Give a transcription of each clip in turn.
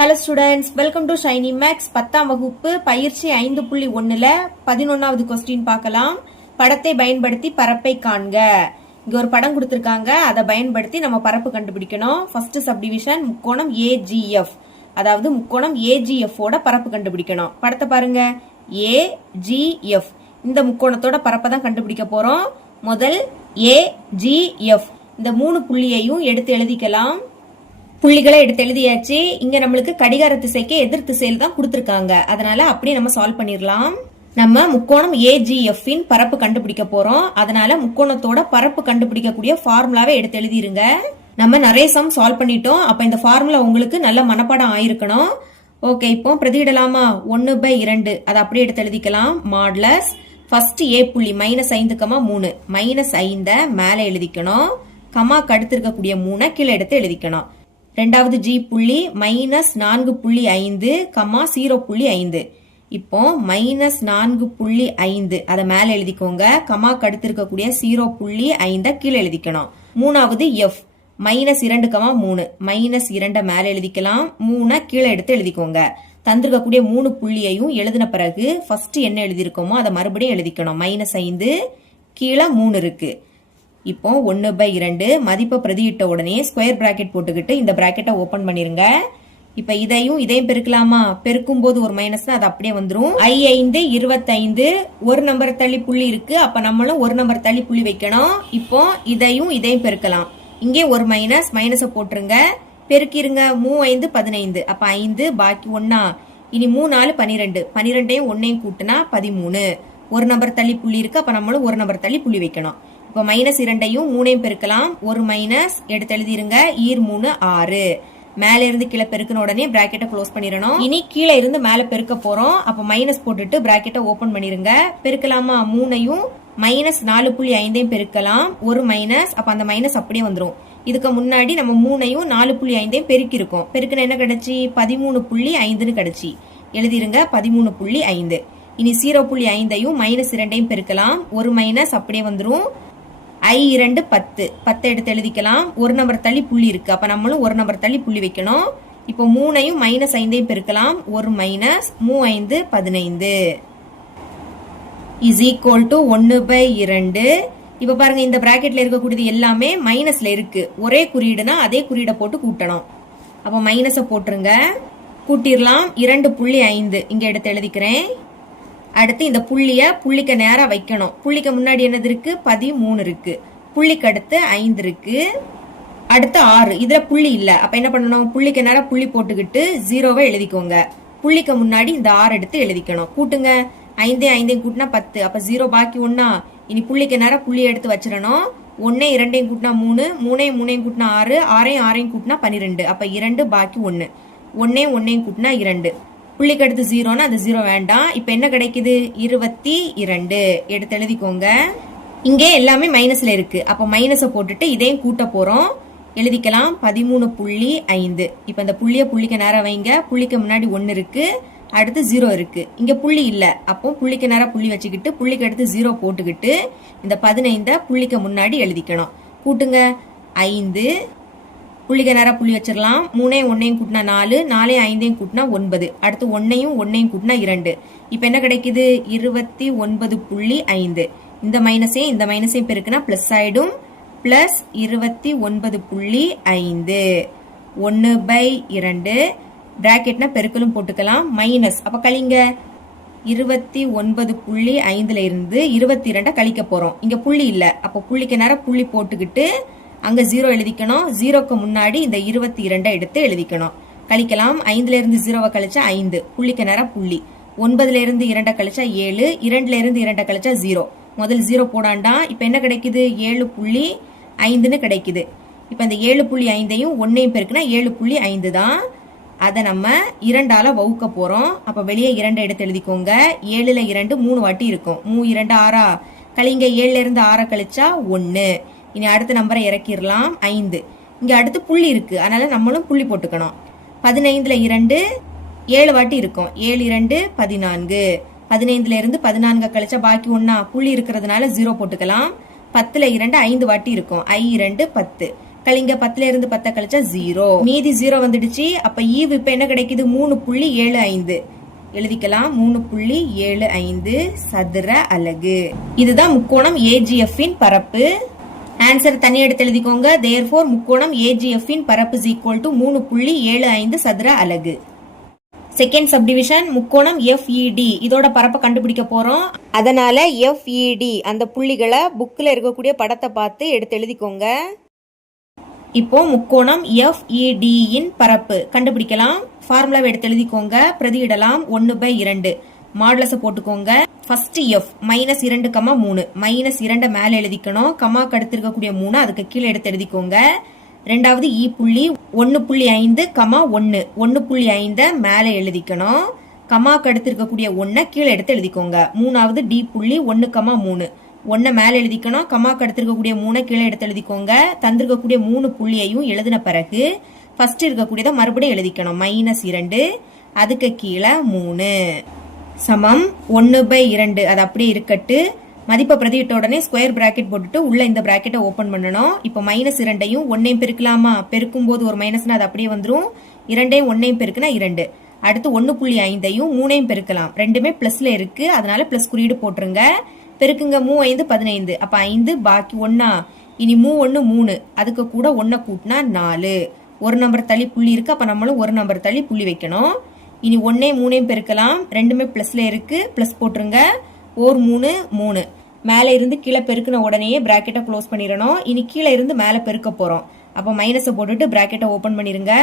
Hello students, welcome to Shiny Max 10ஆம் வகுப்பு பயிற்சி 5.1ல 11வது கொஸ்டின் பார்க்கலாம். படத்தை பயன்படுத்தி பரப்பை காண்க. இங்க ஒரு படம் கொடுத்திருக்காங்க, அதை பயன்படுத்தி நம்ம பரப்பு கண்டுபிடிக்கணும். ஃபர்ஸ்ட் சப்டிவிஷன் முக்கோணம் AGF, அதாவது முக்கோணம் AGF ஓட பரப்பு கண்டுபிடிக்கணும். படத்தை பாருங்க, AGF இந்த முக்கோணத்தோட பரப்பை தான் கண்டுபிடிக்க போறோம். முதல் AGF இந்த மூணு புள்ளியையும் எடுத்து எழுதிக்கலாம். புள்ளிகளை எடுத்து எழுதியாச்சு. இங்க நம்மளுக்கு கடிகார திசைக்கு எதிர் திசையில் தான் கொடுத்திருக்காங்க, அதனால அப்படியே நம்ம சால்வ் பண்ணிடலாம். நம்ம முக்கோணம் AGF இன் பரப்பு கண்டுபிடிக்க போறோம், அதனால முக்கோணத்தோட பரப்பு கண்டுபிடிக்கக்கூடிய ஃபார்முலாவை எடுத்து எழுதிருங்க. நம்ம நிறைய சம் சால்வ் பண்ணிட்டோம், அப்ப இந்த ஃபார்முலா உங்களுக்கு நல்ல மனப்பாடம் ஆயிருக்கணும். ஓகே, இப்போ பிரதியிடலாமா? 1/2 அதை அப்படியே எடுத்து எழுதிக்கலாம். மாடுலஸ் ஃபர்ஸ்ட் A புள்ளி -5,3 -5 மேல எழுதிக்கணும். கமாக்கு அடுத்து இருக்கக்கூடிய 3 கீழே எடுத்து எழுதிக்கணும். ரெண்டாவது G புள்ளி -4.5 0.5. இப்போ -4.5 அதை மேல எழுதிக்கோங்க. கமாக்கு அடுத்து இருக்கக்கூடிய 0.5 கீழே எழுதிக்கணும். மூணாவது F -2,3 -2 மேல எழுதிக்கலாம். 3 கீழே எடுத்து எழுதிக்கோங்க. தந்திருக்கக்கூடிய 3 புள்ளியையும் எழுதின பிறகு ஃபர்ஸ்ட் என்ன எழுதிருக்கோமோ அதை மறுபடியும் எழுதிக்கணும். -5 கீழே 3 இருக்கு. இப்போ 1/2 மதிப்பை பிரதியிட்ட உடனே ஸ்கொயர் பிராக்கெட் போட்டுக்கிட்டு இந்த பிராக்கெட்டை ஓபன் பண்ணிருங்க. இப்ப இதையும் பெருக்கலாமா? பெருக்கும் போது ஒரு மைனஸ்னா அது அப்படியே வந்துரும். 5 25 ஒரு நம்பர் தள்ளி புள்ளி இருக்கு, அப்ப நம்மளும் ஒரு நம்பர் தள்ளி புள்ளி வைக்கணும். இப்போ இதையும் பெருக்கலாம். இங்கே ஒரு மைனஸ போட்டுருங்க, பெருக்கிருங்க. 3 5 15, அப்ப 5 பாக்கி 1. இனி 3 4 12, 12ஐயும் 1ஐயும் கூட்டினா 13. ஒரு நம்பர் தள்ளி புள்ளி இருக்கு, அப்ப நம்மளும் ஒரு நம்பர் தள்ளி புள்ளி வைக்கணும். இப்போ -2ஐயும் 3ஐயும் பெருக்கலாம். ஒரு மைனஸ் எடுத்து எழுதிருங்க. 3 6. மேல இருந்து கீழே பெருக்கின உடனே பிராக்கெட்டை க்ளோஸ் பண்ணிடணும். இனி கீழே இருந்து மேல பெருக்க போறோம், அப்ப மைனஸ் போட்டுட்டு பிராக்கெட்டை ஓபன் பண்ணிருங்க. பெருக்கலாமா? 3ஐயும் -4.5ஐயும் பெருக்கலாம். ஒரு மைனஸ், அப்ப அந்த மைனஸ் அப்படியே வந்துரும். இதுக்கு முன்னாடி நம்ம 3ஐயும் 4.5ஐயும் பெருக்கி இருக்கோம். பெருக்கின என்ன கிடைச்சி? 13.5ன்னு கிடைச்சி. எழுதிருங்க 13.5. இனி 0.5ஐயும் -2ஐயும் பெருக்கலாம். ஒரு மைனஸ் அப்படியே வந்துரும். I2 10 எடுத்து எழுதிக்கலாம். ஒரு நம்பர் தள்ளி புள்ளி இருக்கு, அப்ப நம்மளும் ஒரு நம்பர் தள்ளி புள்ளி வைக்கணும். இப்போ 3ஐயும் -5ஐயும் பெருக்கலாம். ஒரு மைனஸ் 3 5 15 இஸ் ஈக்குவல் டு 1/2. இப்ப பாருங்க, இந்த பிராக்கெட்ல இருக்கக்கூடியது எல்லாமே மைனஸ்ல இருக்கு. ஒரே குறியீடுனா அதே குறியீடை போட்டு கூட்டணும். அப்ப மைனஸ போட்டுருங்க, கூட்டிடலாம். 2.5 இங்க எடுத்து எழுதிக்கிறேன். அடுத்து இந்த புள்ளிக்கு நேரா வைக்கணும். புள்ளிக்கு முன்னாடி என்னது இருக்கு? 13 இருக்கு. புள்ளிக்கு அடுத்து 5 இருக்கு. அடுத்து 6. இதுல புள்ளி இல்ல, அப்ப என்ன பண்ணணும்? புள்ளிக்கு நேரா புள்ளி போட்டுக்கிட்டு 0வை எழுதிக்கோங்க. புள்ளிக்கு முன்னாடி இந்த 6 எடுத்து எழுதிக்கணும். கூட்டுங்க. 5 5 கூட்டினா 10, அப்ப 0 பாக்கி 1. இனி புள்ளிக்கு நேரா புள்ளி எடுத்து வச்சிடணும். 1 2 கூட்டினா 3, 3 3 கூட்டினா 6, 6 6 கூட்டினா 12, அப்ப 2 பாக்கி 1. 1 1 கூட்டினா 2. புள்ளிக்கு அடுத்து 0னா அது 0 வேண்டாம். இப்ப என்ன கிடைக்குது? 22 எடுத்து எழுதிக்கோங்க. இங்கே எல்லாமே மைனஸ்ல இருக்கு, அப்ப மைனஸ போட்டுட்டு இதையும் கூட்ட போறோம். எழுதிக்கலாம் 13.5. இப்ப இந்த புள்ளிக்கு நேரா வைங்க. புள்ளிக்கு முன்னாடி 1 இருக்கு, அடுத்து 0 இருக்கு. இங்க புள்ளி இல்ல, அப்போ புள்ளிக்கு நேரா புள்ளி வச்சுக்கிட்டு புள்ளிக்கு அடுத்து 0 போட்டுக்கிட்டு இந்த 15 புள்ளிக்கு முன்னாடி எழுதிக்கணும். கூட்டுங்க. 5 புள்ளிக்கு நேரா புள்ளி வச்சிடலாம். 3 1 கூட்டினா 4, 4 5 கூட்டினா 9. அடுத்து 1 1 கூட்டினா 2. இப்ப என்ன கிடைக்குது? 29.5. இந்த மைனஸையும் பெருக்குனா பிளஸ் ஆயிடும். பிளஸ் 29.5. 1/2 பிராக்கெட்னா பெருக்கலும் போட்டுக்கலாம். மைனஸ், அப்ப கழிங்க. 29.5ல இருந்து 22 கழிக்க போறோம். இங்க புள்ளி இல்ல, அப்ப புள்ளிக்கு நேரா புள்ளி போட்டுக்கிட்டு அங்க 0 எழுதிக்கணும். 0க்கு முன்னாடி இந்த 22 எடுத்து எழுதிக்கணும். கழிக்கலாம். 5ல இருந்து 0வை கழிச்சா 5, புள்ளிக்கு நேரா புள்ளி. 9ல இருந்து 2 கழிச்சா 7, 2ல இருந்து 2 கழிச்சா 0. முதல் 0 போடாண்டா. இப்ப என்ன கிடைக்குது? 7.5ன்னு கிடைக்குது. இப்ப இந்த 7.5ஐயும் 1ஐயும் பெருக்குனா 7.5 தான். அதை நம்ம 2ஆல வகுக்க போறோம். அப்ப வெளியே 2 எடுத்து எழுதிக்கோங்க. 7ல 2 3 வாட்டி இருக்கும். 3 2 6. கழிங்க. 7ல இருந்து 6 கழிச்சா 1. இனி அடுத்த நம்பரை இறக்கிடலாம். 5. இங்க அடுத்து புள்ளி இருக்கு, அதனால நம்மளும் புள்ளி போட்டுக்கணும். 15ல 2 7 வாட்டி இருக்கும். 7 2 14. 15ல இருந்து 14 கழிச்சா பாக்கி 1. புள்ளி இருக்கிறதுனால 0 போட்டுக்கலாம். 10ல 2 5 வாட்டி இருக்கும். I2 10. கழிங்க 10ல இருந்து 10 கழிச்சா 0. மீதி 0 வந்துடுச்சு. அப்ப ஈவு இப்ப என்ன கிடைக்குது 3.75 எழுதிக்கலாம். 3.75 சதுர அலகு. இதுதான் முக்கோணம் AGF இன் பரப்பு. ஆன்சர் தனியா எடுத்து எழுதிக்கோங்க. therefore முக்கோணம் AGF இன் பரப்பு is equal to 3.75 சதுர அலகு. செகண்ட் சப்டிவிஷன் முக்கோணம் FED இதோட பரப்பை கண்டுபிடிக்க போறோம். அதனால FED அந்த புள்ளிகளை புக்ல இருக்கக்கூடிய படத்தை பார்த்து எடுத்து எழுதிக்கோங்க. இப்போ முக்கோணம் FED இன் பரப்பு கண்டுபிடிக்கலாம். ஃபார்முலாவை எடுத்து எழுதிக்கோங்க. பிரதியிடலாம். 1/2 மாடுலஸை போட்டுக்கோங்க. ஃபர்ஸ்ட் F -2,3 -2 மேல எழுதிக்கணும். கமாக்கு அடுத்து இருக்கக்கூடிய 3 அதுக்கு கீழே எடுத்து எழுதிக்கோங்க. ரெண்டாவது E புள்ளி 1.5, 1 1.5 மேல எழுதிக்கணும். கமாக்கு அடுத்து இருக்கக்கூடிய 1 கீழே எடுத்து எழுதிக்கோங்க. மூணாவது D புள்ளி 1,3 1 மேல எழுதிக்கணும். கமாக்கு அடுத்து இருக்கக்கூடிய 3 கீழே எடுத்து எழுதிக்கோங்க. தந்திருக்கக்கூடிய 3 புள்ளியையும் எழுதின பிறகு ஃபர்ஸ்ட் இருக்கக்கூடியதை மறுபடியும் எழுதிக்கணும். -2 அதுக்கு கீழே 3 சமம் 1/2. அது அப்படியே இருக்கட்டு. மதிப்பை பிரதியிட்ட உடனே ஸ்கொயர் பிராக்கெட் போட்டுட்டு உள்ள இந்த பிராக்கெட்டை ஓபன் பண்ணணும். இப்போ -2யும் 1ஐயும் பெருக்கலாமா? பெருக்கும் போது ஒரு மைனஸ்னா அது அப்படியே வந்துரும். 2ஐயும் 1ஐயும் பெருக்குனா 2. அடுத்து 1.5ஐயும் 3ஐயும் பெருக்கலாம். ரெண்டுமே பிளஸ்ல இருக்கு. அதனால பிளஸ் குறியீடு போட்டுருங்க. பெருக்குங்க. 3 5 15. அப்ப 5 பாக்கி 1. இனி 1 3 அதுக்கு கூட 1 கூட்டினா 4. ஒரு நம்பர் தள்ளி புள்ளி இருக்கு. அப்ப நம்மளும் ஒரு நம்பர் தள்ளி புள்ளி வைக்கணும். இனி 1ஐயும் 3ஐயும் பெருக்கலாம். ரெண்டுமே பிளஸ்ல இருக்கு. பிளஸ் போட்டுருங்க. 3 3 மேல இருந்து கீழே பெருக்கின உடனே பிராக்கெட்டை க்ளோஸ் பண்ணிடணும். இனி கீழே இருந்து மேல பெருக்க போறோம். அப்ப மைனஸை போட்டுட்டு பிராக்கெட்டை ஓபன் பண்ணிருங்க.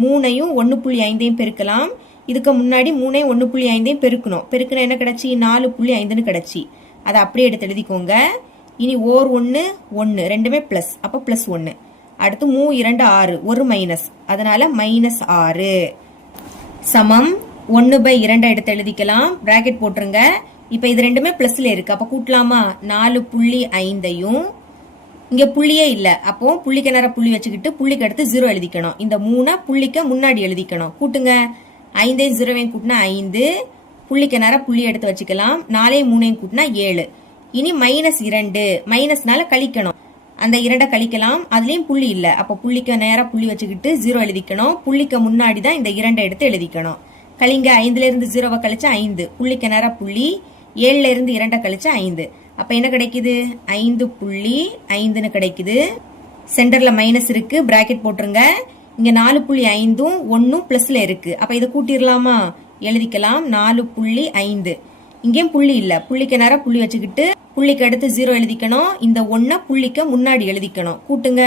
3ஐயும் 1.5ஐயும் பெருக்கலாம். இதுக்கு முன்னாடி 3ஐயும் 1.5ஐயும் பெருக்கணும். பெருக்கின என்ன கிடைச்சி? 4.5ன்னு கிடைச்சி. அதை அப்படியே எடுத்து எழுதிக்கோங்க. இனி 1 1 ரெண்டுமே பிளஸ். அப்ப +1. அடுத்து 3 2 6 ஒரு மைனஸ். அதனால -6 சமம் 1/2 எடுத்து எழுதிக்கலாம். பிராக்கெட் போட்டுருங்க. இப்ப இது ரெண்டுமே பிளஸ்ல இருக்கு. அப்ப கூட்டலாமா? 4.5ஐயும் இங்க புள்ளியே இல்ல. அப்போ புள்ளிக்கு நேரம் புள்ளி வச்சுக்கிட்டு புள்ளிக்கு அடுத்து 0 எழுதிக்கணும். இந்த 3 புள்ளிக்கு முன்னாடி எழுதிக்கணும். கூட்டுங்க. 5ஐயும் 0ஐயும் கூட்டினா 5. புள்ளிக்கு நேரம் புள்ளி எடுத்து வச்சுக்கலாம். 4ஐயும் 3ஐயும் கூட்டினா 7. இனி -2 மைனஸ்னால கழிக்கணும். அந்த 2 கழிக்கலாம். அதுலயும் புள்ளி இல்ல. அப்ப புள்ளிக்கு நேரா புள்ளி வச்சுக்கிட்டு 0 எழுதிக்கணும். புள்ளிக்கு முன்னாடி தான் இந்த 2 எடுத்து எழுதிக்கணும். கழிங்க. 5ல இருந்து 0 கழிச்சா 5. புள்ளிக்கு நேரா புள்ளி. 7ல இருந்து 2 கழிச்சா 5. அப்ப என்ன கிடைக்குது? 5.5ன்னு கிடைக்குது. சென்டர்ல மைனஸ் இருக்கு. பிராக்கெட் போட்டுருங்க. இங்க 4.5ம் 1ம் பிளஸ்ல இருக்கு. அப்ப இதை கூட்டிடலாமா? எழுதிக்கலாம். 4.5 இங்கேயும் புள்ளி இல்ல. புள்ளிக்கு நேரா புள்ளி வச்சுக்கிட்டு புள்ளிக்கு அடுத்து 0 எழுதிக்கணும். இந்த 1 புள்ளிக்கு முன்னாடி எழுதிக்கணும். கூட்டுங்க.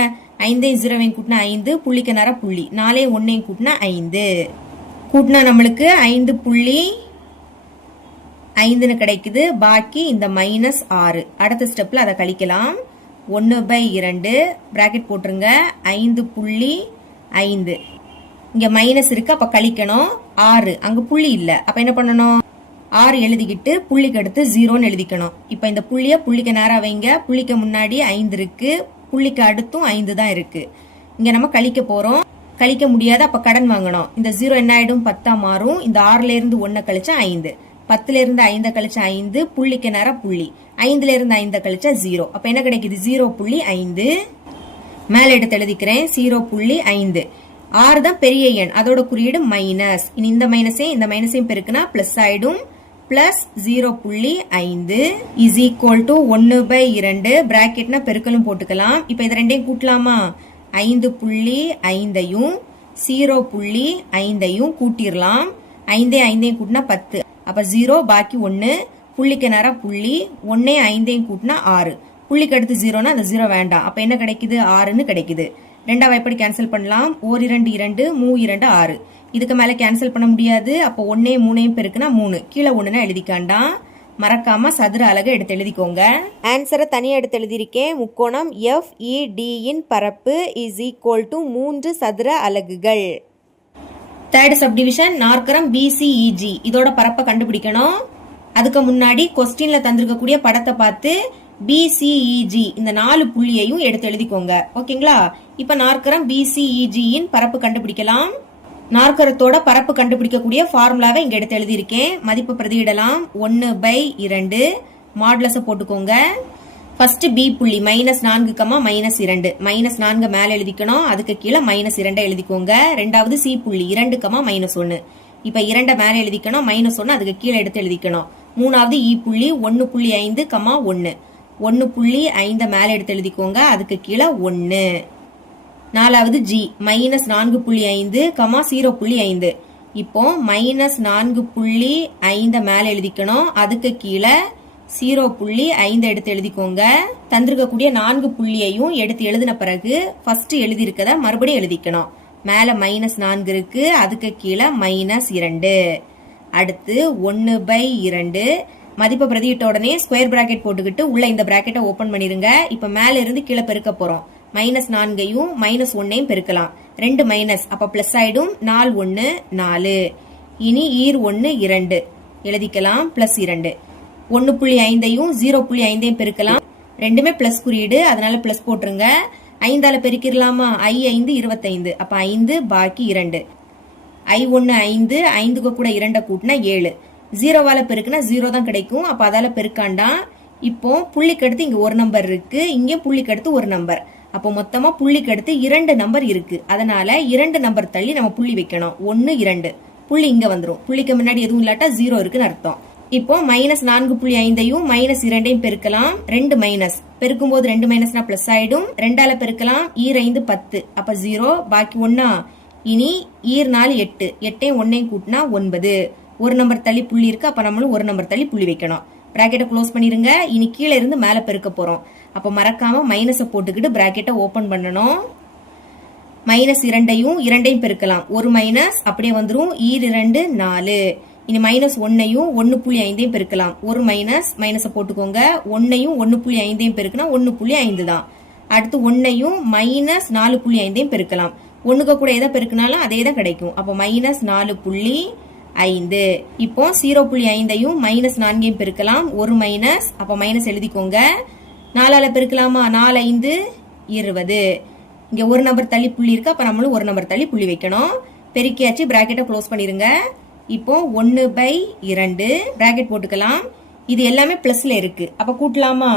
5ஐயும் 0ஐயும் கூட்டினா 5. புள்ளிக்கு நேரா புள்ளி. 4ஐயும் 1ஐயும் கூட்டினா 5. கூட்டினா நம்மளுக்கு 5.5ன்னு கிடைக்குது. பாக்கி இந்த -6. அடுத்த ஸ்டெப்ல அதை கழிக்கலாம். 1/2 பிராக்கெட் போட்டுருங்க. 5.5 இங்க மைனஸ் இருக்கு. அப்ப கழிக்கணும். 6 அங்க புள்ளி இல்ல. அப்ப என்ன பண்ணணும்? 6 எழுதிக்கிட்டு புள்ளிக்கு அடுத்து 0ன்னு எழுதிக்கணும். இப்ப இந்த புள்ளிய புள்ளிக்கு நேரா வைங்க. புள்ளிக்கு முன்னாடி 5 இருக்கு. புள்ளிக்கு அடுத்தும் 5 தான் இருக்கு. இங்க நம்ம கழிக்க போறோம். கழிக்க முடியாது. அப்ப கடன் வாங்கணும். இந்த 0 என்ன ஆயிடும்? 10 மாறும். இந்த 6ல இருந்து 1 கழிச்சா 5. 10ல இருந்து 5 கழிச்சா 5. புள்ளிக்கு நேரா புள்ளி. 5ல இருந்து 5 கழிச்சா 0. அப்ப என்ன கிடைக்குது? 0.5 மேல எடுத்து எழுதிக்கிறேன். 0.5. 6 தான் பெரிய எண். அதோட குறியீடு மைனஸ். இனி இந்த மைனஸையும் பெருக்குனா பிளஸ் ஆயிடும். பிளஸ் 0.5 இஸ் ஈக்குவல் டு 1/2 பிராக்கெட்னா பெருக்கலும் போட்டுக்கலாம். இப்ப இது ரெண்டையும் கூட்டலாமா? 5.5ஐயும் 0.5ஐயும் கூட்டிடலாம். 5ஐயும் கூட்டினா 10. அப்ப 0 பாக்கி 1. புள்ளிக்கு நேரா புள்ளி. 1ஐயும் 5ஐயும் கூட்டினா 6. புள்ளிக்கு அடுத்து 0னா அந்த 0 வேண்டாம். அப்ப என்ன கிடைக்குது? 6ன்னு கிடைக்குது. ரெண்டாவது எப்படி கேன்சல் பண்ணலாம்? 1 2 2 3 2 6. இதுக்கு மேல கேன்சல் பண்ண முடியாது. அப்போ 1ஐயும் 3ஐயும் பெருக்குனா 3. கீழே 1னா எழுதிக்காண்டாம். மறக்காம சதுர அலகை எடுத்து எழுதிக்கோங்க. ஆன்சரை தனியா எடுத்து எழுதியிருக்கேன். முக்கோணம் FED இன் பரப்பு இஸ் ஈக்குவல் டு 3 சதுர அலகுகள். தேர்ட் சப்டிவிஷன் நாற்கரம் BCEG இதோட பரப்பை கண்டுபிடிக்கணும். அதுக்கு முன்னாடி கொஸ்டின்ல தந்திருக்கக்கூடிய படத்தை பார்த்து BCEG இந்த 4 புள்ளியையும் எடுத்து எழுதிக்கோங்க. ஓகேங்களா? இப்ப நாற்கரம் BCEG இன் பரப்பு கண்டுபிடிக்கலாம். நாற்கரத்தோட பரப்பு கண்டுபிடிக்கக்கூடிய ஃபார்முலாவை இங்க எடுத்து எழுதியிருக்கேன். மதிப்பு பிரதியிடலாம். 1/2 மாடுலஸை போட்டுக்கோங்க. ஃபர்ஸ்ட் பி புள்ளி -4, -2 -4 மேல எழுதிக்கணும். அதுக்கு கீழே -2 எழுதிக்கோங்க. ரெண்டாவது சி புள்ளி 2, -1 இப்ப 2 மேல எழுதிக்கணும். -1 அதுக்கு கீழே எடுத்து எழுதிக்கணும். மூணாவது இ புள்ளி 1.5, 1 1.5 மேல எடுத்து எழுதிக்கோங்க. அதுக்கு கீழே 1. நாலாவது ஜி -4.5, 0.5 இப்போ -4.5 மேல எழுதிக்கணும். அதுக்கு கீழே 0.5 எடுத்து எழுதிக்கோங்க. தந்திருக்கக்கூடிய 4 புள்ளியையும் எடுத்து எழுதின பிறகு ஃபர்ஸ்ட் எழுதி இருக்கத மறுபடியும் எழுதிக்கணும். மேல -4 இருக்கு, அதுக்கு கீழே -2. அடுத்து 1/2 மதிப்பை பிரதியிட்ட உடனே ஸ்கொயர் பிராக்கெட் போட்டுக்கிட்டு உள்ள இந்த பிராக்கெட்டை ஓபன் பண்ணிருங்க. இப்ப மேல இருந்து கீழே பெருக்க போறோம். -4ஐயும் -1ஐயும் பெருக்கலாம். 2 மைனஸ் அப்ப பிளஸ் ஆயிடும். 4 1 4. இனி ஈர் 1 2 எழுதிக்கலாம். பிளஸ் 2 1.5ஐயும் 0.5ஐயும் பெருக்கலாம். ரெண்டுமே பிளஸ் குறியீடு, அதனால பிளஸ் போட்டுருங்க. 5ஆல பெருக்கிடலாமா? I 5 25 அப்ப 5 பாக்கி 2. I1 5, 5க்கு கூட 2 கூட்டினா 7. 0வால பெருக்குனா 0 தான் கிடைக்கும். அப்ப அதால பெருக்காண்டாம். இப்போ புள்ளிக்கு அடுத்து இங்க ஒரு நம்பர் இருக்கு, இங்க புள்ளிக்கு அடுத்து ஒரு நம்பர். அப்போ மொத்தமா புள்ளிக்கு அடுத்து 2 நம்பர் இருக்கு. அதனால 2 நம்பர் தள்ளி நம்ம புள்ளி வைக்கணும். 1 2 புள்ளி இங்க வந்துரும். புள்ளிக்கு முன்னாடி எதுவும் இல்லாட்டா 0 இருக்குன்னு அர்த்தம். இப்போ -4.5ஐயும் -2ஐயும் பெருக்கலாம். 2 மைனஸ் பெருக்கும் போது 2 மைனஸ்னா பிளஸ் ஆயிடும். 2ஆல பெருக்கலாம். ஈர் 5 10 அப்ப 0 பாக்கி 1. இனி ஈர் 4 8, 8ஐயும் 1ஐயும் கூட்டினா 9. ஒரு நம்பர் தள்ளி புள்ளி இருக்கு, அப்ப நம்மளும் ஒரு நம்பர் தள்ளி புள்ளி வைக்கணும். பிராக்கெட்டை க்ளோஸ் பண்ணிருங்க. இனி கீழே இருந்து மேல பெருக்க போறோம். அப்ப மறக்காம மைனஸை போட்டுக்கிட்டு பிராக்கெட்டை ஓபன் பண்ணணும். -2ஐயும் 2ஐயும் பெருக்கலாம். ஒரு மைனஸ் அப்படியே வந்துரும். ஈர் 2 4. இனி -1ஐயும் 1.5ஐயும் பெருக்கலாம். ஒரு மைனஸை போட்டுக்கோங்க. 1ஐயும் 1.5ஐயும் பெருக்குனா 1.5 தான். அடுத்து 1ஐயும் -4.5ஐயும் பெருக்கலாம். 1க்கு கூட எதை பெருக்கினாலும் அதே தான் கிடைக்கும். அப்போ -4.5. இப்போ 0.5ஐயும் -4ஐயும் பெருக்கலாம். ஒரு மைனஸ் அப்ப மைனஸ் எழுதிக்கோங்க. 4ஆல பெருக்கலாமா? 4 5 20. இங்க ஒரு நம்பர் தள்ளி புள்ளி இருக்கு, அப்ப நம்மளும் ஒரு நம்பர் தள்ளி புள்ளி வைக்கணும். பெருக்கியாச்சு. பிராக்கெட்டை க்ளோஸ் பண்ணிருங்க. இப்போ 1/2 பிராக்கெட் போட்டுக்கலாம். இது எல்லாமே பிளஸ்ல இருக்கு, அப்ப கூட்டலாமா?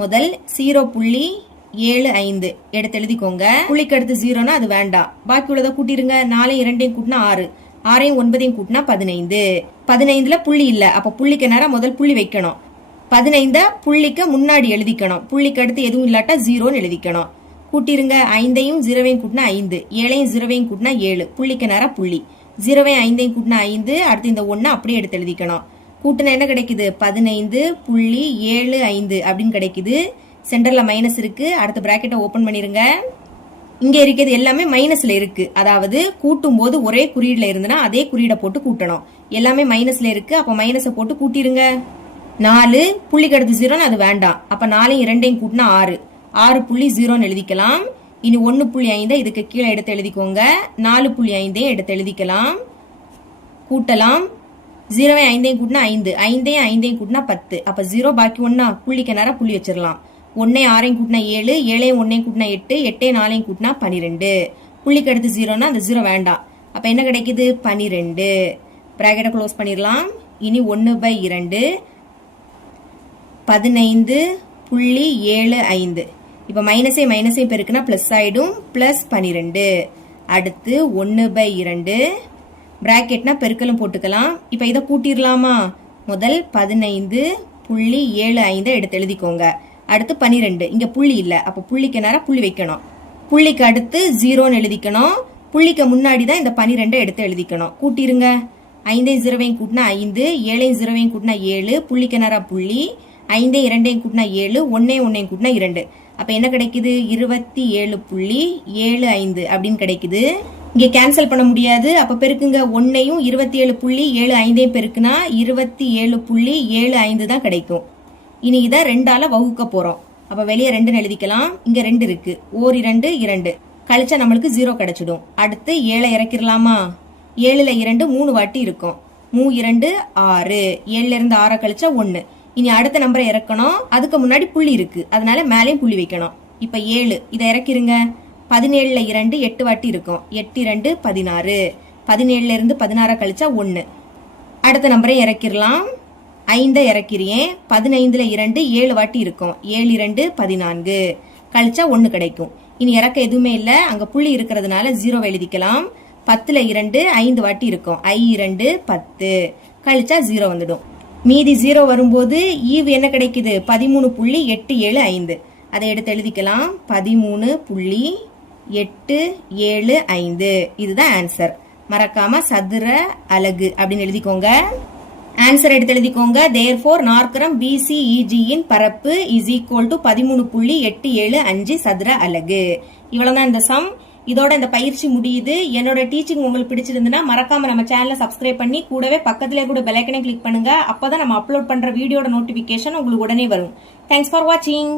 முதல் 0.75 எடுத்து எழுதிக்கோங்க. புள்ளிக்கு அடுத்து 0னா அது வேண்டாம். பாக்கி உள்ளதை கூட்டிருங்க. 4 2ஐயும் கூட்டினா 6, 6ஐயும் 9ஐயும் கூட்டினா 15. 15ல புள்ளி இல்ல, அப்ப புள்ளிக்கு நேரம் முதல் புள்ளி வைக்கணும். 15 புள்ளிக்கு முன்னாடி எழுதிக்கணும். புள்ளிக்கு அடுத்து எதுவும் இல்லாட்டா 0ன்னு எழுதிக்கணும். கூட்டிருங்க. 5ஐயும் 0ஐயும் கூட்டினா 5, 7ஐயும் 0ஐயும் கூட்டினா 7. புள்ளிக்கு நேரம் புள்ளி. 0ஐயும் 5ஐயும் கூட்டினா 5. அடுத்து இந்த 1 அப்படியே எடுத்து எழுதிக்கணும். கூட்டினா என்ன கிடைக்குது? 15.75 அப்படின்னு கிடைக்குது. சென்டர்ல மைனஸ் இருக்கு. அடுத்த பிராக்கெட்டை ஓபன் பண்ணிருங்க. இங்க இருக்கிறது எல்லாமே மைனஸ்ல இருக்கு. அதாவது கூட்டும் போது ஒரே குறியீடுல இருந்துனா அதே குறியீடை போட்டு கூட்டணும். எல்லாமே மைனஸ்ல இருக்கு, அப்ப மைனஸை போட்டு கூட்டிருங்க. 4 புள்ளிக்கு அடுத்து 0ன்னு அது வேண்டாம். அப்ப 4ஐயும் 2ஐயும் கூட்டினா 6, 6.0ன்னு எழுதிக்கலாம். இனி 1.5 இதுக்கு கீழே எடுத்து எழுதிக்கோங்க. 4.5ஐயும் எடுத்து எழுதிக்கலாம். கூட்டலாம். 0ஐயும் 5ஐயும் கூட்டினா 5, 5ஐயும் 5ஐயும் கூட்டினா 10. அப்ப 0 பாக்கி 1. புள்ளிக்கு நேரம் புள்ளி வச்சிடலாம். 1ஐயும் 6ஐயும் கூட்டினா 7, 7ஐயும் 1ஐயும் கூட்டினா 8, 8ஐயும் 4ஐயும் கூட்டினா 12. புள்ளிக்கு அடுத்து 0னா அந்த 0 வேண்டாம். அப்ப என்ன கிடைக்குது? 12. பிராக்கெட்டை க்ளோஸ் பண்ணிடலாம். இனி 1/2 15.75. இப்ப மைனஸே பெருக்குனா பிளஸ் ஆயிடும். பிளஸ் 12. அடுத்து 1/2 பிராக்கெட்னா பெருக்கலும் போட்டுக்கலாம். இப்ப இதை கூட்டிடலாமா? முதல் 15.75 எடுத்து எழுதிக்கோங்க. அடுத்து 12. இங்க புள்ளி இல்ல, அப்ப புள்ளிக்கு நேரம் புள்ளி வைக்கணும். புள்ளிக்கு அடுத்து 0ன்னு எழுதிக்கணும். புள்ளிக்கு முன்னாடி தான் இந்த 12 எடுத்து எழுதிக்கணும். கூட்டிருங்க. 5ஐயும் 0ஐயும் கூட்டினா 5, 7ஐயும் 0ஐயும் கூட்டினா 7. புள்ளிக்கு நேரம் புள்ளி. 5ஐயும் 2ஐயும் கூட்டினா 7, 1ஐயும் 1ஐயும் கூட்டினா 2. அப்ப என்ன கிடைக்குது? 27.75 அப்படின்னு கிடைக்குது. இங்க கேன்சல் பண்ண முடியாது. அப்ப பெருக்குங்க. 1ஐயும் 27.75ஐயும் பெருக்குனா 27.75 தான் கிடைக்கும். இனி இதை 2ஆல வகுக்க போறோம். அப்ப வெளியே 2ன்னு எழுதிக்கலாம். இங்க 2 இருக்கு. ஓர் 2 2 கழிச்சா நம்மளுக்கு 0 கிடைச்சிடும். அடுத்து 7 இறக்கிடலாமா? 7ல 2 3 வாட்டி இருக்கும். 3 2 6. 7ல இருந்து 6 கழிச்சா 1. இனி அடுத்த நம்பரை இறக்கணும். அதுக்கு முன்னாடி புள்ளி இருக்கு, அதனால மேலேயும் புள்ளி வைக்கணும். இப்ப 7 இதை இறக்கிருங்க. 17ல 2 8 வாட்டி இருக்கும். 8 2 16. 17ல இருந்து 16 கழிச்சா 1. அடுத்த நம்பரை இறக்கிடலாம். 5 இறக்கிறேன். 15ல 2 7 வாட்டி இருக்கும். 7 2 14 கழிச்சா 1 கிடைக்கும். இனி இறக்க எதுவுமே இல்ல, அங்க புள்ளி இருக்கிறதுனால 0 எழுதிக்கலாம். 10ல 2 5 வாட்டி இருக்கும். 2 10 கழிச்சா 0 வந்துடும். மீதி 0 வரும்போது ஈவு என்ன கிடைக்குது? 13.875. அதை எடுத்து எழுதிக்கலாம். 13.875 இதுதான் ஆன்சர். மறக்காம சதுர அலகு அப்படின்னு எழுதிக்கோங்க. ஆன்சர் எடுத்து எழுதிக்கோங்க. therefore நாற்கரம் BCEG இன் பரப்பு is equal to 13.875 சதுர அலகு. இவ்வளவுதான் இந்த சம். இதோட இந்த பயிற்சி முடியுது. என்னோட டீச்சிங் உங்களுக்கு பிடிச்சிருந்துன்னா மறக்காம நம்ம சேனலை சப்ஸ்கிரைப் பண்ணி கூடவே பக்கத்திலே கூட பெல் ஐக்கனை கிளிக் பண்ணுங்க. அப்பதான் நம்ம அப்லோட் பண்ற வீடியோட நோட்டிபிகேஷன் உங்களுக்கு உடனே வரும். தேங்க்ஸ் ஃபார் வாட்சிங்.